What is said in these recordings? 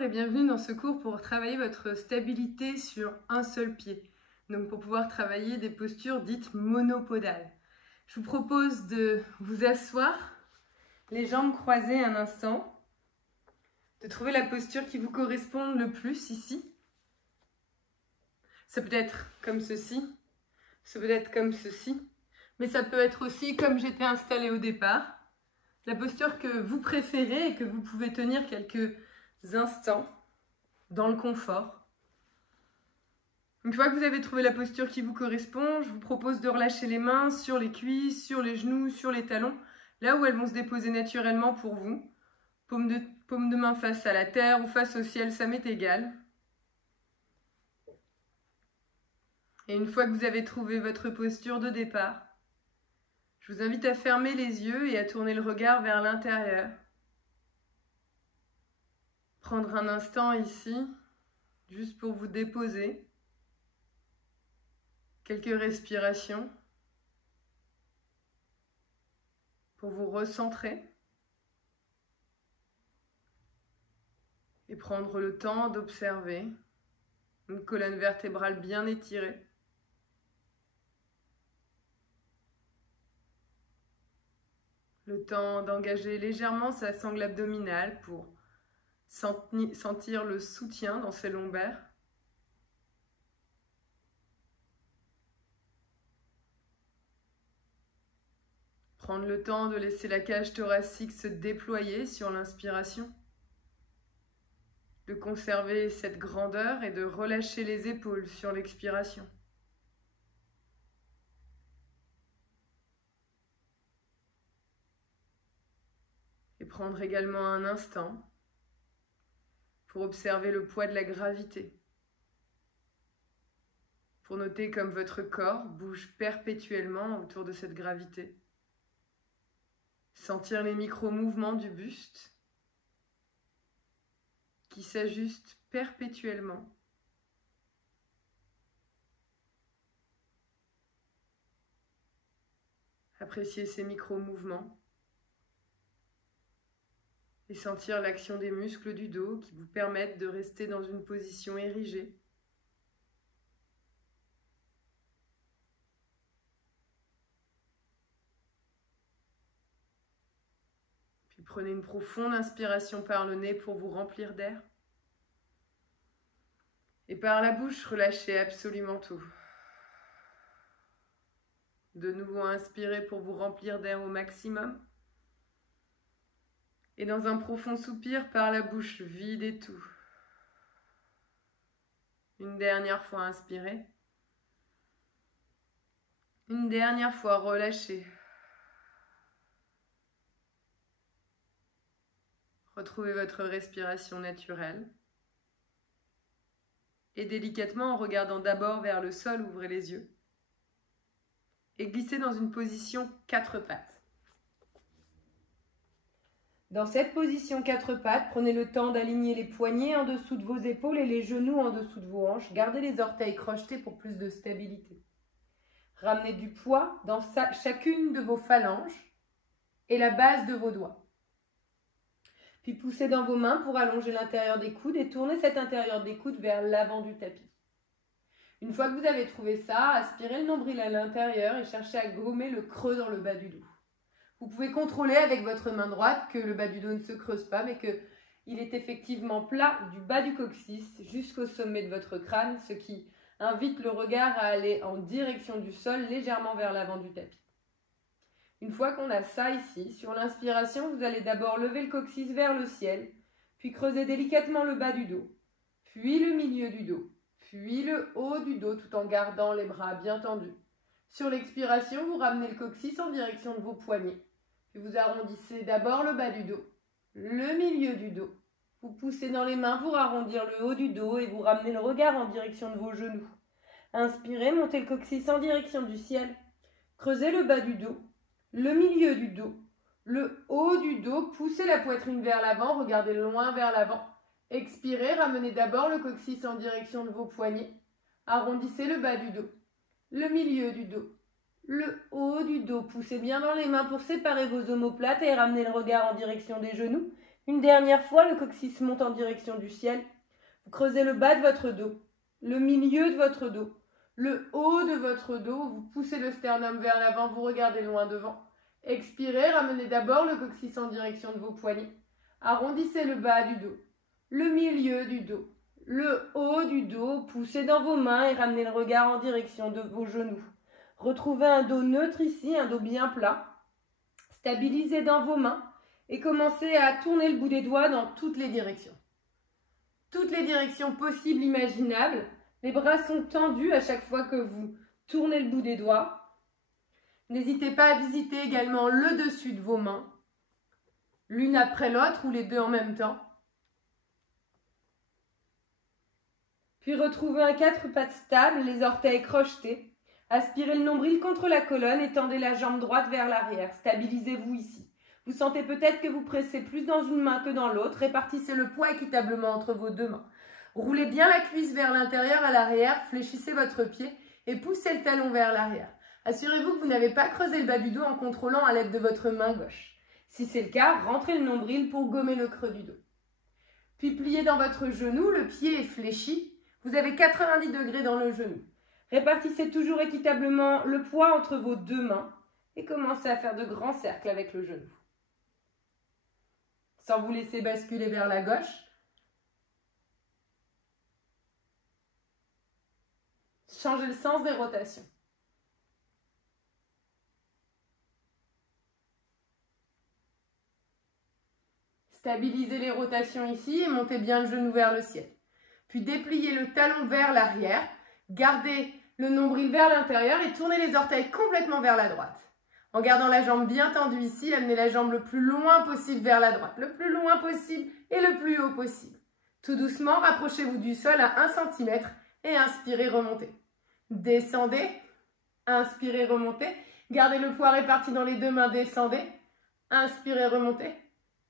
Bonjour et bienvenue dans ce cours pour travailler votre stabilité sur un seul pied. Donc pour pouvoir travailler des postures dites monopodales. Je vous propose de vous asseoir, les jambes croisées un instant, de trouver la posture qui vous correspond le plus ici. Ça peut être comme ceci, ça peut être comme ceci, mais ça peut être aussi comme j'étais installée au départ. La posture que vous préférez et que vous pouvez tenir quelques instants dans le confort. Une fois que vous avez trouvé la posture qui vous correspond, je vous propose de relâcher les mains sur les cuisses, sur les genoux, sur les talons, là où elles vont se déposer naturellement pour vous. Paume de main face à la terre ou face au ciel, ça m'est égal. Et une fois que vous avez trouvé votre posture de départ, je vous invite à fermer les yeux et à tourner le regard vers l'intérieur. Prendre un instant ici, juste pour vous déposer. Quelques respirations pour vous recentrer et prendre le temps d'observer une colonne vertébrale bien étirée. Le temps d'engager légèrement sa sangle abdominale pour sentir le soutien dans ses lombaires. Prendre le temps de laisser la cage thoracique se déployer sur l'inspiration. De conserver cette grandeur et de relâcher les épaules sur l'expiration. Et prendre également un instant pour observer le poids de la gravité. Pour noter comme votre corps bouge perpétuellement autour de cette gravité. Sentir les micro-mouvements du buste qui s'ajustent perpétuellement. Apprécier ces micro-mouvements et sentir l'action des muscles du dos qui vous permettent de rester dans une position érigée. Puis prenez une profonde inspiration par le nez pour vous remplir d'air. Et par la bouche, relâchez absolument tout. De nouveau, inspirez pour vous remplir d'air au maximum. Et dans un profond soupir, par la bouche, videz tout. Une dernière fois, inspirez. Une dernière fois, relâchez. Retrouvez votre respiration naturelle. Et délicatement, en regardant d'abord vers le sol, ouvrez les yeux. Et glissez dans une position 4 pattes. Dans cette position 4 pattes, prenez le temps d'aligner les poignets en dessous de vos épaules et les genoux en dessous de vos hanches. Gardez les orteils crochetés pour plus de stabilité. Ramenez du poids dans chacune de vos phalanges et la base de vos doigts. Puis poussez dans vos mains pour allonger l'intérieur des coudes et tournez cet intérieur des coudes vers l'avant du tapis. Une fois que vous avez trouvé ça, aspirez le nombril à l'intérieur et cherchez à gommer le creux dans le bas du dos. Vous pouvez contrôler avec votre main droite que le bas du dos ne se creuse pas, mais qu'il est effectivement plat du bas du coccyx jusqu'au sommet de votre crâne, ce qui invite le regard à aller en direction du sol, légèrement vers l'avant du tapis. Une fois qu'on a ça ici, sur l'inspiration, vous allez d'abord lever le coccyx vers le ciel, puis creuser délicatement le bas du dos, puis le milieu du dos, puis le haut du dos tout en gardant les bras bien tendus. Sur l'expiration, vous ramenez le coccyx en direction de vos poignets, puis vous arrondissez d'abord le bas du dos, le milieu du dos. Vous poussez dans les mains pour arrondir le haut du dos et vous ramenez le regard en direction de vos genoux. Inspirez, montez le coccyx en direction du ciel, creusez le bas du dos, le milieu du dos, le haut du dos, poussez la poitrine vers l'avant, regardez loin vers l'avant. Expirez, ramenez d'abord le coccyx en direction de vos poignets. Arrondissez le bas du dos, le milieu du dos, le haut du dos. Poussez bien dans les mains pour séparer vos omoplates et ramenez le regard en direction des genoux. Une dernière fois, le coccyx monte en direction du ciel. Vous creusez le bas de votre dos, le milieu de votre dos, le haut de votre dos. Vous poussez le sternum vers l'avant, vous regardez loin devant. Expirez, ramenez d'abord le coccyx en direction de vos poignets. Arrondissez le bas du dos, le milieu du dos, le haut du dos. Poussez dans vos mains et ramenez le regard en direction de vos genoux. Retrouvez un dos neutre ici, un dos bien plat. Stabilisez dans vos mains et commencez à tourner le bout des doigts dans toutes les directions. Toutes les directions possibles, imaginables. Les bras sont tendus à chaque fois que vous tournez le bout des doigts. N'hésitez pas à visiter également le dessus de vos mains, l'une après l'autre ou les deux en même temps. Puis retrouvez un quatre pattes stable, les orteils crochetés. Aspirez le nombril contre la colonne et tendez la jambe droite vers l'arrière. Stabilisez-vous ici. Vous sentez peut-être que vous pressez plus dans une main que dans l'autre. Répartissez le poids équitablement entre vos deux mains. Roulez bien la cuisse vers l'intérieur à l'arrière, fléchissez votre pied et poussez le talon vers l'arrière. Assurez-vous que vous n'avez pas creusé le bas du dos en contrôlant à l'aide de votre main gauche. Si c'est le cas, rentrez le nombril pour gommer le creux du dos. Puis pliez dans votre genou, le pied est fléchi. Vous avez 90 degrés dans le genou. Répartissez toujours équitablement le poids entre vos deux mains et commencez à faire de grands cercles avec le genou. Sans vous laisser basculer vers la gauche. Changez le sens des rotations. Stabilisez les rotations ici et montez bien le genou vers le ciel. Puis dépliez le talon vers l'arrière, gardez le nombril vers l'intérieur et tournez les orteils complètement vers la droite. En gardant la jambe bien tendue ici, amenez la jambe le plus loin possible vers la droite, le plus loin possible et le plus haut possible. Tout doucement, rapprochez-vous du sol à 1 cm et inspirez, remontez. Descendez, inspirez, remontez. Gardez le poids réparti dans les deux mains, descendez. Inspirez, remontez.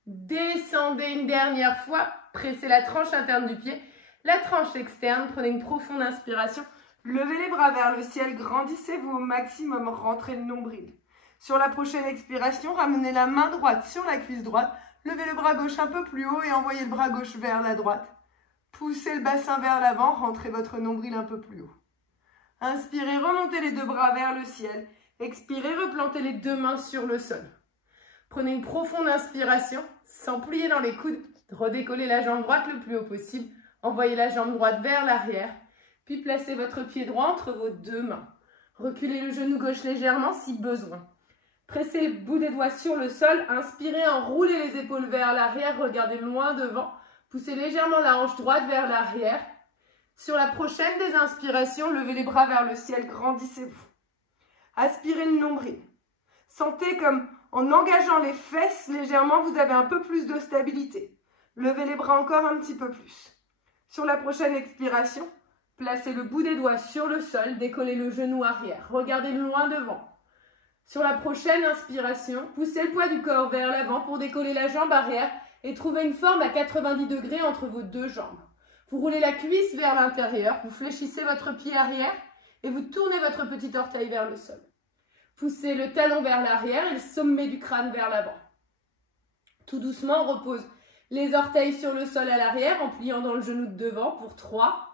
Descendez une dernière fois, pressez la tranche interne du pied, la tranche externe, prenez une profonde inspiration. Levez les bras vers le ciel, grandissez-vous au maximum, rentrez le nombril. Sur la prochaine expiration, ramenez la main droite sur la cuisse droite, levez le bras gauche un peu plus haut et envoyez le bras gauche vers la droite. Poussez le bassin vers l'avant, rentrez votre nombril un peu plus haut. Inspirez, remontez les deux bras vers le ciel. Expirez, replantez les deux mains sur le sol. Prenez une profonde inspiration, sans plier dans les coudes, redécollez la jambe droite le plus haut possible, envoyez la jambe droite vers l'arrière, puis placez votre pied droit entre vos deux mains. Reculez le genou gauche légèrement si besoin. Pressez le bout des doigts sur le sol, inspirez, enroulez les épaules vers l'arrière, regardez loin devant, poussez légèrement la hanche droite vers l'arrière. Sur la prochaine des inspirations, levez les bras vers le ciel, grandissez-vous. Aspirez le nombril. Sentez comme en engageant les fesses légèrement, vous avez un peu plus de stabilité. Levez les bras encore un petit peu plus. Sur la prochaine expiration, placez le bout des doigts sur le sol, décollez le genou arrière, regardez loin devant. Sur la prochaine inspiration, poussez le poids du corps vers l'avant pour décoller la jambe arrière et trouver une forme à 90 degrés entre vos deux jambes. Vous roulez la cuisse vers l'intérieur, vous fléchissez votre pied arrière et vous tournez votre petit orteil vers le sol. Poussez le talon vers l'arrière et le sommet du crâne vers l'avant. Tout doucement, on repose les orteils sur le sol à l'arrière en pliant dans le genou de devant pour 3,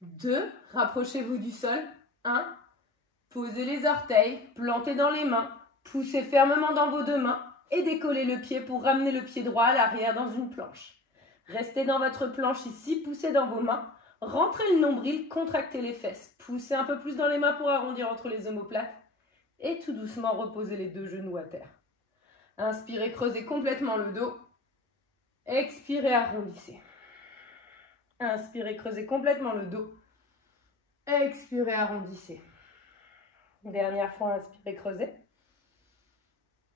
2, rapprochez-vous du sol, 1, posez les orteils, plantez dans les mains, poussez fermement dans vos deux mains et décollez le pied pour ramener le pied droit à l'arrière dans une planche. Restez dans votre planche ici, poussez dans vos mains, rentrez le nombril, contractez les fesses, poussez un peu plus dans les mains pour arrondir entre les omoplates et tout doucement reposez les deux genoux à terre. Inspirez, creusez complètement le dos, expirez, arrondissez. Inspirez, creusez complètement le dos, expirez, arrondissez. Dernière fois, inspirez, creusez,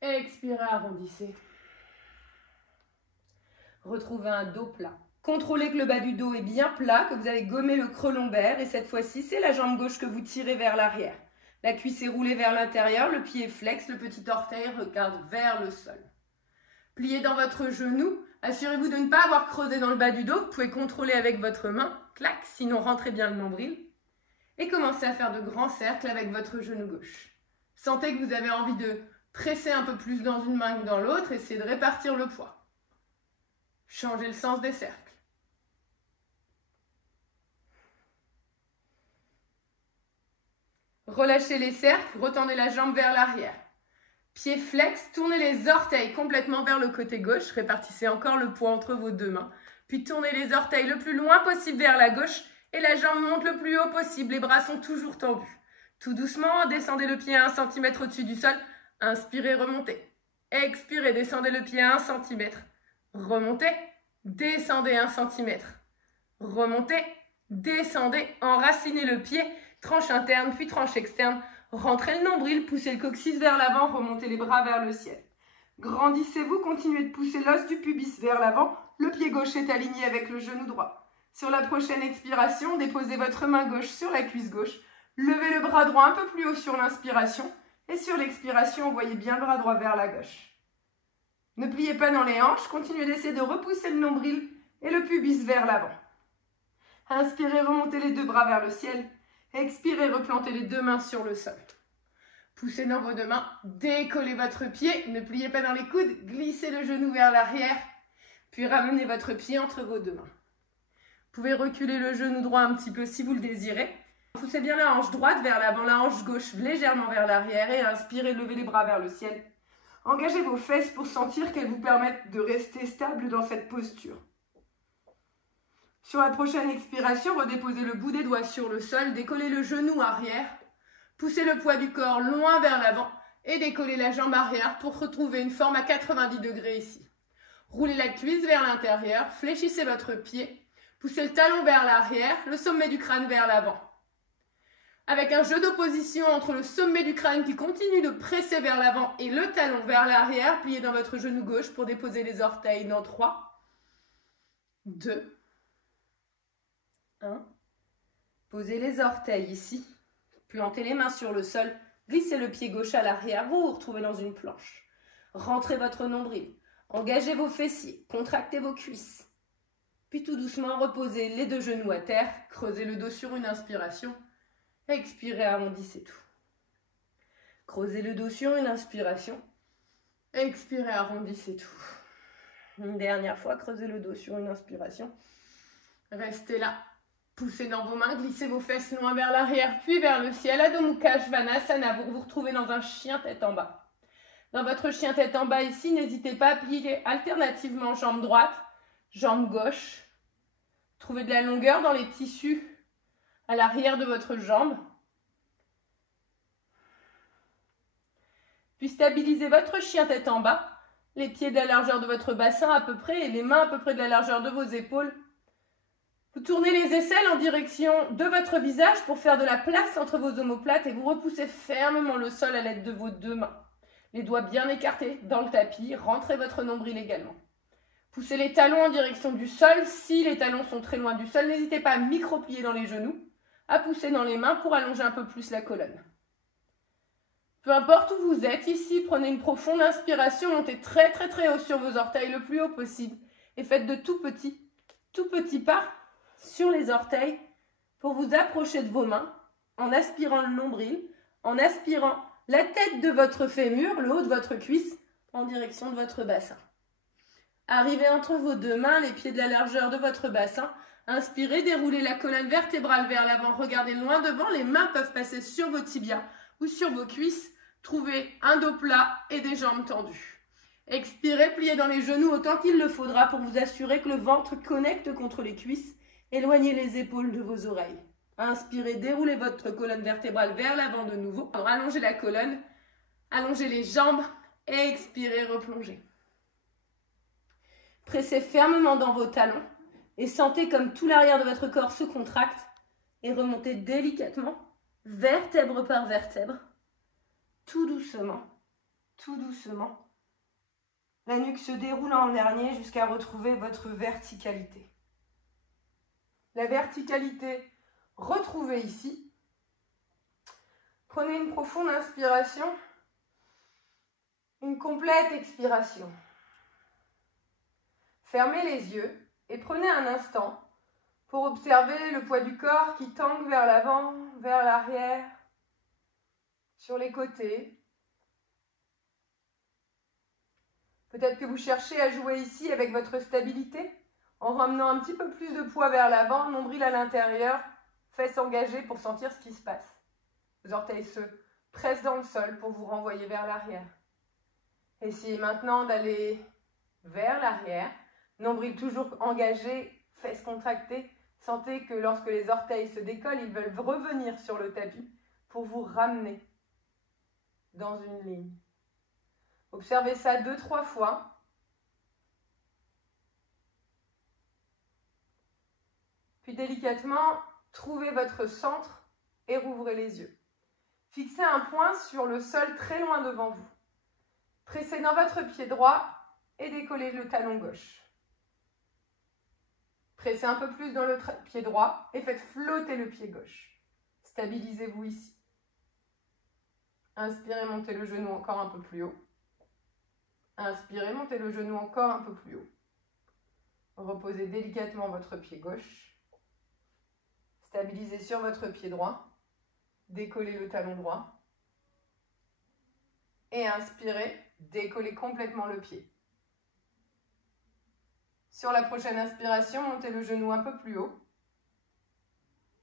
expirez, arrondissez. Retrouvez un dos plat. Contrôlez que le bas du dos est bien plat, que vous avez gommé le creux lombaire et cette fois-ci, c'est la jambe gauche que vous tirez vers l'arrière. La cuisse est roulée vers l'intérieur, le pied est flex, le petit orteil regarde vers le sol. Pliez dans votre genou, assurez-vous de ne pas avoir creusé dans le bas du dos, vous pouvez contrôler avec votre main, clac, sinon rentrez bien le nombril. Et commencez à faire de grands cercles avec votre genou gauche. Sentez que vous avez envie de presser un peu plus dans une main que dans l'autre, essayez de répartir le poids. Changez le sens des cercles. Relâchez les cercles, retendez la jambe vers l'arrière. Pied flex, tournez les orteils complètement vers le côté gauche, répartissez encore le poids entre vos deux mains. Puis tournez les orteils le plus loin possible vers la gauche et la jambe monte le plus haut possible, les bras sont toujours tendus. Tout doucement, descendez le pied à 1 cm au-dessus du sol, inspirez, remontez. Expirez, descendez le pied à 1 cm, remontez, descendez 1 cm, remontez, descendez, enracinez le pied, tranche interne puis tranche externe, rentrez le nombril, poussez le coccyx vers l'avant, remontez les bras vers le ciel. Grandissez-vous, continuez de pousser l'os du pubis vers l'avant, le pied gauche est aligné avec le genou droit. Sur la prochaine expiration, déposez votre main gauche sur la cuisse gauche, levez le bras droit un peu plus haut sur l'inspiration et sur l'expiration, envoyez bien le bras droit vers la gauche. Ne pliez pas dans les hanches, continuez d'essayer de repousser le nombril et le pubis vers l'avant. Inspirez, remontez les deux bras vers le ciel. Expirez, replantez les deux mains sur le sol. Poussez dans vos deux mains, décollez votre pied, ne pliez pas dans les coudes, glissez le genou vers l'arrière, puis ramenez votre pied entre vos deux mains. Vous pouvez reculer le genou droit un petit peu si vous le désirez. Poussez bien la hanche droite vers l'avant, la hanche gauche légèrement vers l'arrière et inspirez, levez les bras vers le ciel. Engagez vos fesses pour sentir qu'elles vous permettent de rester stable dans cette posture. Sur la prochaine expiration, redéposez le bout des doigts sur le sol, décollez le genou arrière, poussez le poids du corps loin vers l'avant et décollez la jambe arrière pour retrouver une forme à 90 degrés ici. Roulez la cuisse vers l'intérieur, fléchissez votre pied, poussez le talon vers l'arrière, le sommet du crâne vers l'avant. Avec un jeu d'opposition entre le sommet du crâne qui continue de presser vers l'avant et le talon vers l'arrière, pliez dans votre genou gauche pour déposer les orteils dans 3, 2, 1. Posez les orteils ici, plantez les mains sur le sol, glissez le pied gauche à l'arrière, vous vous retrouvez dans une planche. Rentrez votre nombril, engagez vos fessiers, contractez vos cuisses. Puis tout doucement, reposez les deux genoux à terre, creusez le dos sur une inspiration, expirez, arrondissez tout. Creusez le dos sur une inspiration, expirez, arrondissez tout. Une dernière fois, creusez le dos sur une inspiration, restez là. Poussez dans vos mains, glissez vos fesses loin vers l'arrière, puis vers le ciel. Adho Mukha Svanasana, vous vous retrouvez dans un chien tête en bas. Dans votre chien tête en bas ici, n'hésitez pas à plier alternativement jambe droite, jambe gauche. Trouvez de la longueur dans les tissus à l'arrière de votre jambe. Puis stabilisez votre chien tête en bas, les pieds de la largeur de votre bassin à peu près et les mains à peu près de la largeur de vos épaules. Vous tournez les aisselles en direction de votre visage pour faire de la place entre vos omoplates et vous repoussez fermement le sol à l'aide de vos deux mains. Les doigts bien écartés dans le tapis, rentrez votre nombril également. Poussez les talons en direction du sol. Si les talons sont très loin du sol, n'hésitez pas à micro-plier dans les genoux, à pousser dans les mains pour allonger un peu plus la colonne. Peu importe où vous êtes ici, prenez une profonde inspiration, montez très haut sur vos orteils le plus haut possible et faites de tout petits pas sur les orteils pour vous approcher de vos mains en aspirant le nombril, en aspirant la tête de votre fémur, le haut de votre cuisse, en direction de votre bassin. Arrivez entre vos deux mains, les pieds de la largeur de votre bassin. Inspirez, déroulez la colonne vertébrale vers l'avant, regardez loin devant, les mains peuvent passer sur vos tibias ou sur vos cuisses. Trouvez un dos plat et des jambes tendues. Expirez, pliez dans les genoux autant qu'il le faudra pour vous assurer que le ventre connecte contre les cuisses. Éloignez les épaules de vos oreilles. Inspirez, déroulez votre colonne vertébrale vers l'avant de nouveau. Alors, allongez la colonne, allongez les jambes et expirez, replongez. Pressez fermement dans vos talons et sentez comme tout l'arrière de votre corps se contracte et remontez délicatement, vertèbre par vertèbre, tout doucement, tout doucement. La nuque se déroule en dernier jusqu'à retrouver votre verticalité. La verticalité retrouvée ici. Prenez une profonde inspiration, une complète expiration. Fermez les yeux et prenez un instant pour observer le poids du corps qui tangue vers l'avant, vers l'arrière, sur les côtés. Peut-être que vous cherchez à jouer ici avec votre stabilité, en ramenant un petit peu plus de poids vers l'avant, nombril à l'intérieur, fesses engagées pour sentir ce qui se passe. Vos orteils se pressent dans le sol pour vous renvoyer vers l'arrière. Essayez maintenant d'aller vers l'arrière, nombril toujours engagé, fesses contractées. Sentez que lorsque les orteils se décollent, ils veulent revenir sur le tapis pour vous ramener dans une ligne. Observez ça 2-3 fois. Puis délicatement, trouvez votre centre et rouvrez les yeux. Fixez un point sur le sol très loin devant vous. Pressez dans votre pied droit et décollez le talon gauche. Pressez un peu plus dans le pied droit et faites flotter le pied gauche. Stabilisez-vous ici. Inspirez, montez le genou encore un peu plus haut. Inspirez, montez le genou encore un peu plus haut. Reposez délicatement votre pied gauche. Stabilisez sur votre pied droit. Décollez le talon droit. Et inspirez, décollez complètement le pied. Sur la prochaine inspiration, montez le genou un peu plus haut.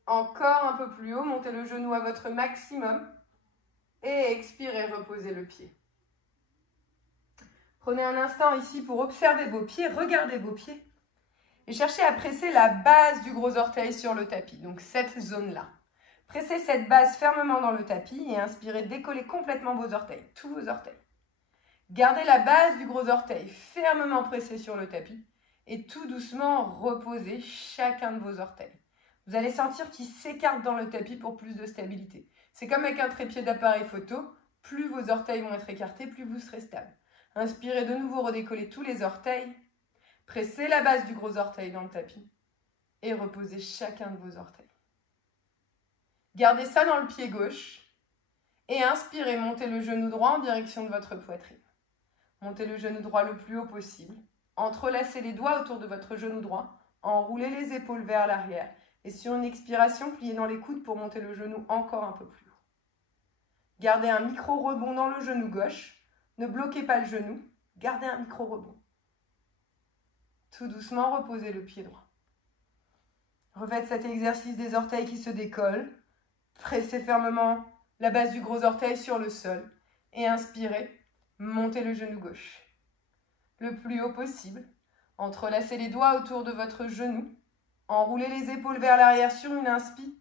Encore un peu plus haut, montez le genou à votre maximum. Et expirez, reposez le pied. Prenez un instant ici pour observer vos pieds, regardez vos pieds. Et cherchez à presser la base du gros orteil sur le tapis, donc cette zone-là. Pressez cette base fermement dans le tapis et inspirez, décollez complètement vos orteils, tous vos orteils. Gardez la base du gros orteil fermement pressée sur le tapis et tout doucement reposez chacun de vos orteils. Vous allez sentir qu'ils s'écartent dans le tapis pour plus de stabilité. C'est comme avec un trépied d'appareil photo, plus vos orteils vont être écartés, plus vous serez stable. Inspirez de nouveau, redécollez tous les orteils. Pressez la base du gros orteil dans le tapis et reposez chacun de vos orteils. Gardez ça dans le pied gauche et inspirez, montez le genou droit en direction de votre poitrine. Montez le genou droit le plus haut possible. Entrelacez les doigts autour de votre genou droit. Enroulez les épaules vers l'arrière. Et sur une expiration, pliez dans les coudes pour monter le genou encore un peu plus haut. Gardez un micro-rebond dans le genou gauche. Ne bloquez pas le genou. Gardez un micro-rebond. Tout doucement, reposez le pied droit. Refaites cet exercice des orteils qui se décollent. Pressez fermement la base du gros orteil sur le sol. Et inspirez. Montez le genou gauche le plus haut possible. Entrelacez les doigts autour de votre genou. Enroulez les épaules vers l'arrière sur une inspire.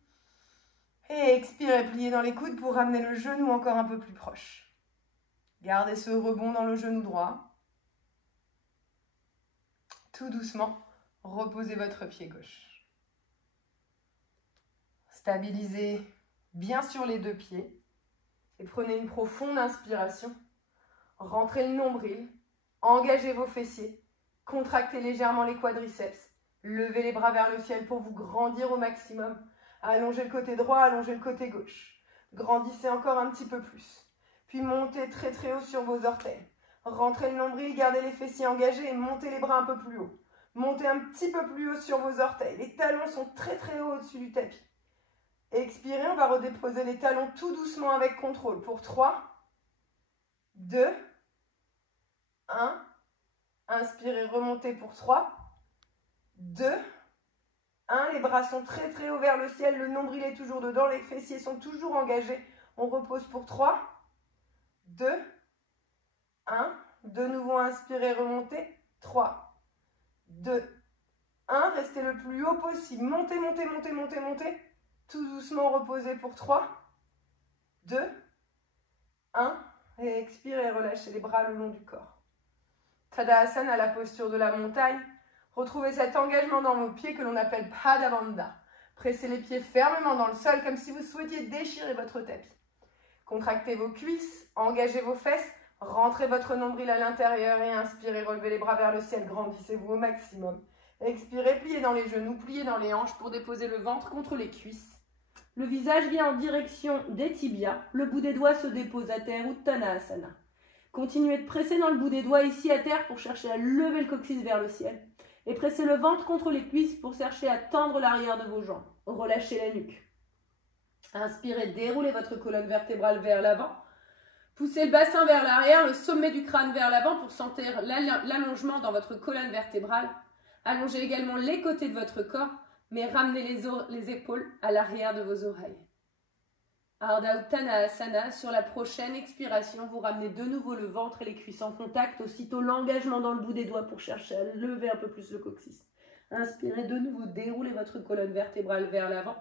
Et expirez, pliez dans les coudes pour ramener le genou encore un peu plus proche. Gardez ce rebond dans le genou droit. Tout doucement, reposez votre pied gauche. Stabilisez bien sur les deux pieds. Et prenez une profonde inspiration. Rentrez le nombril. Engagez vos fessiers. Contractez légèrement les quadriceps. Levez les bras vers le ciel pour vous grandir au maximum. Allongez le côté droit, allongez le côté gauche. Grandissez encore un petit peu plus. Puis montez très très haut sur vos orteils. Rentrez le nombril, gardez les fessiers engagés et montez les bras un peu plus haut. Montez un petit peu plus haut sur vos orteils. Les talons sont très très hauts au-dessus du tapis. Expirez, on va redéposer les talons tout doucement avec contrôle. Pour 3, 2, 1. Inspirez, remontez pour 3, 2, 1. Les bras sont très très hauts vers le ciel. Le nombril est toujours dedans. Les fessiers sont toujours engagés. On repose pour 3, 2, 1. De nouveau, inspirez, remontez. 3, 2, 1. Restez le plus haut possible. Montez, montez, montez, montez, montez. Tout doucement, reposez pour 3, 2, 1. Et expirez, relâchez les bras le long du corps. Tadasana, la posture de la montagne. Retrouvez cet engagement dans vos pieds que l'on appelle Pada Bandha. Pressez les pieds fermement dans le sol comme si vous souhaitiez déchirer votre tapis. Contractez vos cuisses, engagez vos fesses, rentrez votre nombril à l'intérieur et inspirez, relevez les bras vers le ciel, grandissez-vous au maximum. Expirez, pliez dans les genoux, pliez dans les hanches pour déposer le ventre contre les cuisses. Le visage vient en direction des tibias, le bout des doigts se dépose à terre, Uttanasana. Continuez de presser dans le bout des doigts ici à terre pour chercher à lever le coccyx vers le ciel. Et pressez le ventre contre les cuisses pour chercher à tendre l'arrière de vos jambes. Relâchez la nuque. Inspirez, déroulez votre colonne vertébrale vers l'avant. Poussez le bassin vers l'arrière, le sommet du crâne vers l'avant pour sentir l'allongement dans votre colonne vertébrale. Allongez également les côtés de votre corps, mais ramenez les épaules à l'arrière de vos oreilles. Ardha Uttanasana, sur la prochaine expiration, vous ramenez de nouveau le ventre et les cuisses en contact, aussitôt l'engagement dans le bout des doigts pour chercher à lever un peu plus le coccyx. Inspirez de nouveau, déroulez votre colonne vertébrale vers l'avant.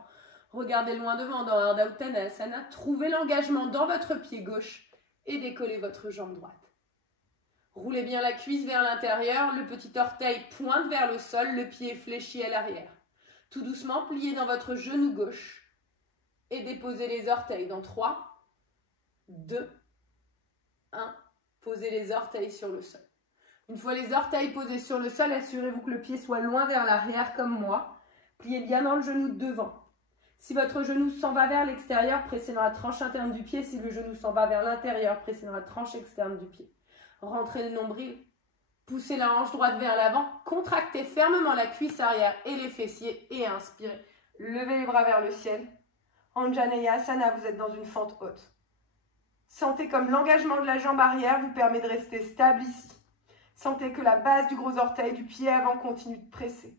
Regardez loin devant dans Ardha Uttanasana, trouvez l'engagement dans votre pied gauche et décollez votre jambe droite. Roulez bien la cuisse vers l'intérieur, le petit orteil pointe vers le sol, le pied fléchi à l'arrière. Tout doucement, pliez dans votre genou gauche et déposez les orteils dans 3, 2, 1. Posez les orteils sur le sol. Une fois les orteils posés sur le sol, assurez-vous que le pied soit loin vers l'arrière comme moi. Pliez bien dans le genou de devant. Si votre genou s'en va vers l'extérieur, pressez dans la tranche interne du pied. Si le genou s'en va vers l'intérieur, pressez dans la tranche externe du pied. Rentrez le nombril. Poussez la hanche droite vers l'avant. Contractez fermement la cuisse arrière et les fessiers et inspirez. Levez les bras vers le ciel. Anjaneyasana, vous êtes dans une fente haute. Sentez comme l'engagement de la jambe arrière vous permet de rester stable ici. Sentez que la base du gros orteil du pied avant continue de presser.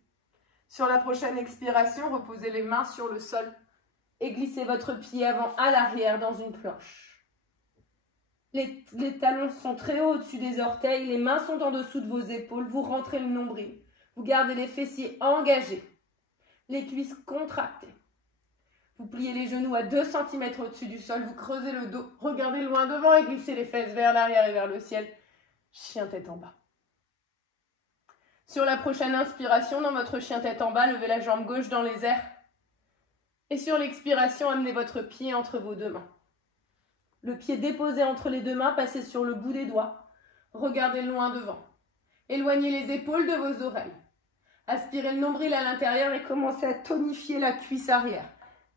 Sur la prochaine expiration, reposez les mains sur le sol et glissez votre pied avant à l'arrière dans une planche. Les talons sont très hauts au-dessus des orteils, les mains sont en dessous de vos épaules, vous rentrez le nombril. Vous gardez les fessiers engagés, les cuisses contractées. Vous pliez les genoux à 2 cm au-dessus du sol, vous creusez le dos, regardez loin devant et glissez les fesses vers l'arrière et vers le ciel. Chien tête en bas. Sur la prochaine inspiration, dans votre chien tête en bas, levez la jambe gauche dans les airs. Et sur l'expiration, amenez votre pied entre vos 2 mains. Le pied déposé entre les 2 mains, passez sur le bout des doigts. Regardez loin devant. Éloignez les épaules de vos oreilles. Aspirez le nombril à l'intérieur et commencez à tonifier la cuisse arrière.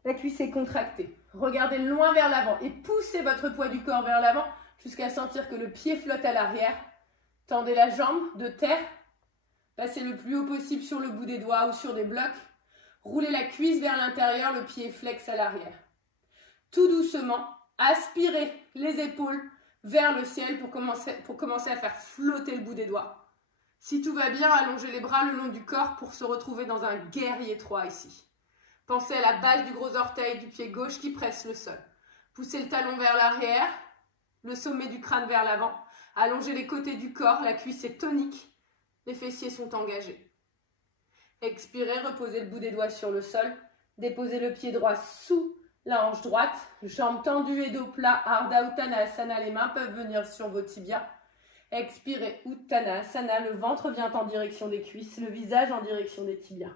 La cuisse est contractée. Regardez loin vers l'avant et poussez votre poids du corps vers l'avant jusqu'à sentir que le pied flotte à l'arrière. Tendez la jambe de terre. Passez le plus haut possible sur le bout des doigts ou sur des blocs. Roulez la cuisse vers l'intérieur, le pied flex à l'arrière. Tout doucement, aspirez les épaules vers le ciel pour commencer à faire flotter le bout des doigts. Si tout va bien, allongez les bras le long du corps pour se retrouver dans un guerrier 3 ici. Pensez à la base du gros orteil du pied gauche qui presse le sol. Poussez le talon vers l'arrière, le sommet du crâne vers l'avant. Allongez les côtés du corps, la cuisse est tonique. Les fessiers sont engagés. Expirez, reposez le bout des doigts sur le sol. Déposez le pied droit sous la hanche droite. Jambes tendues et dos plat. Ardha Uttanasana, les mains peuvent venir sur vos tibias. Expirez, Uttanasana, le ventre vient en direction des cuisses, le visage en direction des tibias.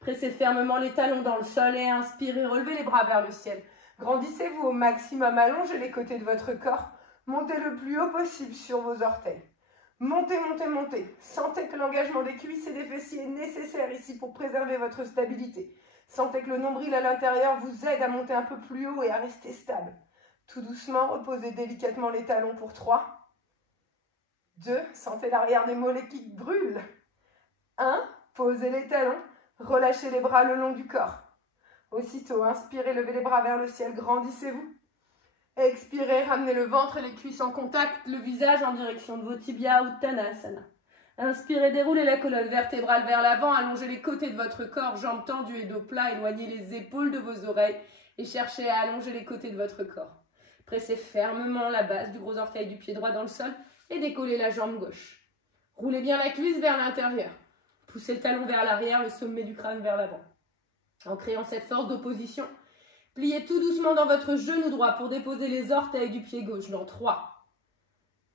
Pressez fermement les talons dans le sol et inspirez, relevez les bras vers le ciel. Grandissez-vous au maximum, allongez les côtés de votre corps. Montez le plus haut possible sur vos orteils. Montez, montez, montez. Sentez que l'engagement des cuisses et des fessiers est nécessaire ici pour préserver votre stabilité. Sentez que le nombril à l'intérieur vous aide à monter un peu plus haut et à rester stable. Tout doucement, reposez délicatement les talons pour 3, 2, sentez l'arrière des mollets qui brûlent. 1, posez les talons, relâchez les bras le long du corps. Aussitôt, inspirez, levez les bras vers le ciel, grandissez-vous. Expirez, ramenez le ventre et les cuisses en contact, le visage en direction de vos tibias, Uttanasana. Inspirez, déroulez la colonne vertébrale vers l'avant, allongez les côtés de votre corps, jambes tendues et dos plat, éloignez les épaules de vos oreilles et cherchez à allonger les côtés de votre corps. Pressez fermement la base du gros orteil du pied droit dans le sol et décollez la jambe gauche. Roulez bien la cuisse vers l'intérieur. Poussez le talon vers l'arrière, le sommet du crâne vers l'avant. En créant cette force d'opposition, pliez tout doucement dans votre genou droit pour déposer les orteils du pied gauche dans 3,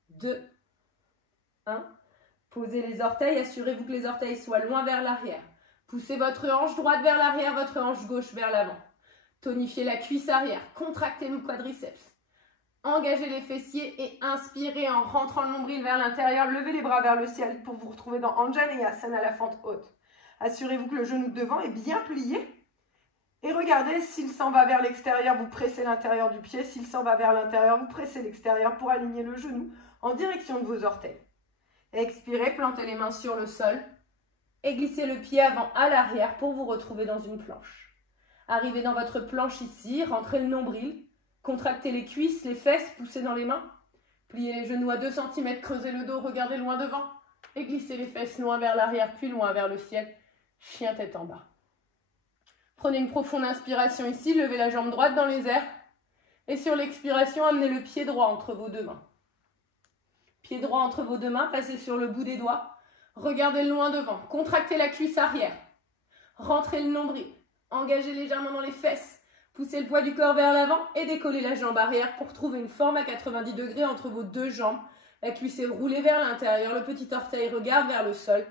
2, 1. Posez les orteils, assurez-vous que les orteils soient loin vers l'arrière. Poussez votre hanche droite vers l'arrière, votre hanche gauche vers l'avant. Tonifiez la cuisse arrière, contractez le quadriceps. Engagez les fessiers et inspirez en rentrant le nombril vers l'intérieur. Levez les bras vers le ciel pour vous retrouver dans Anjaneyasana, la fente haute. Assurez-vous que le genou de devant est bien plié. Et regardez, s'il s'en va vers l'extérieur, vous pressez l'intérieur du pied. S'il s'en va vers l'intérieur, vous pressez l'extérieur pour aligner le genou en direction de vos orteils. Expirez, plantez les mains sur le sol et glissez le pied avant à l'arrière pour vous retrouver dans une planche. Arrivez dans votre planche ici, rentrez le nombril, Contractez les cuisses, les fesses, poussez dans les mains. Pliez les genoux à 2 cm, creusez le dos, regardez loin devant. Et glissez les fesses loin vers l'arrière, puis loin vers le ciel. Chien tête en bas. Prenez une profonde inspiration ici, levez la jambe droite dans les airs. Et sur l'expiration, amenez le pied droit entre vos 2 mains. Pied droit entre vos 2 mains, passez sur le bout des doigts. Regardez loin devant. Contractez la cuisse arrière. Rentrez le nombril. Engagez légèrement dans les fesses. Poussez le poids du corps vers l'avant et décollez la jambe arrière pour trouver une forme à 90 degrés entre vos 2 jambes. La cuisse est roulée vers l'intérieur, le petit orteil regarde vers le sol.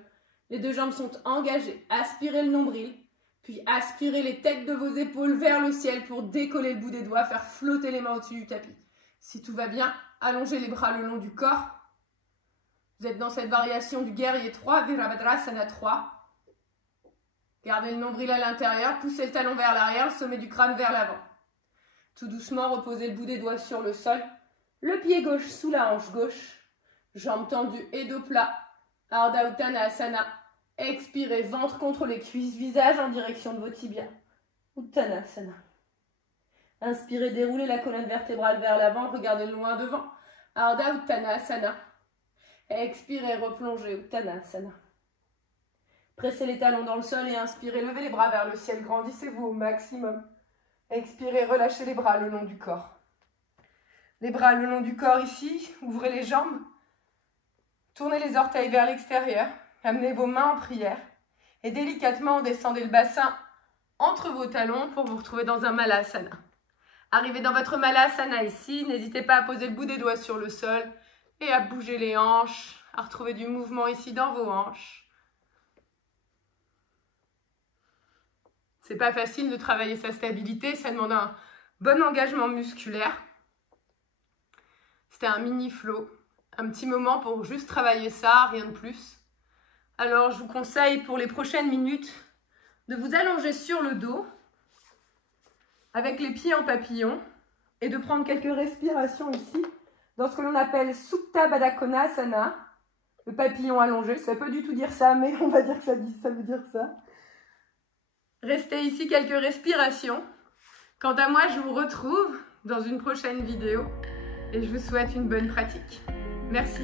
Les 2 jambes sont engagées. Aspirez le nombril, puis aspirez les têtes de vos épaules vers le ciel pour décoller le bout des doigts, faire flotter les mains au-dessus du tapis. Si tout va bien, allongez les bras le long du corps. Vous êtes dans cette variation du guerrier 3, Virabhadrasana 3. Gardez le nombril à l'intérieur, poussez le talon vers l'arrière, le sommet du crâne vers l'avant. Tout doucement, reposez le bout des doigts sur le sol. Le pied gauche sous la hanche gauche. Jambes tendues et dos plat. Ardha Uttanasana. Expirez, ventre contre les cuisses, visage en direction de vos tibias. Uttanasana. Inspirez, déroulez la colonne vertébrale vers l'avant, regardez loin devant. Ardha Uttanasana. Expirez, replongez, Uttanasana. Pressez les talons dans le sol et inspirez, levez les bras vers le ciel, grandissez-vous au maximum. Expirez, relâchez les bras le long du corps. Les bras le long du corps ici, ouvrez les jambes. Tournez les orteils vers l'extérieur, amenez vos mains en prière et délicatement descendez le bassin entre vos talons pour vous retrouver dans un Malasana. Arrivez dans votre Malasana ici, n'hésitez pas à poser le bout des doigts sur le sol et à bouger les hanches, à retrouver du mouvement ici dans vos hanches. C'est pas facile de travailler sa stabilité, ça demande un bon engagement musculaire. C'était un mini flow, un petit moment pour juste travailler ça, rien de plus. Alors je vous conseille pour les prochaines minutes de vous allonger sur le dos avec les pieds en papillon et de prendre quelques respirations ici dans ce que l'on appelle Supta Baddha Konasana, le papillon allongé. Ça ne veut pas du tout dire ça, mais on va dire que ça veut dire ça. Restez ici quelques respirations. Quant à moi, je vous retrouve dans une prochaine vidéo et je vous souhaite une bonne pratique. Merci.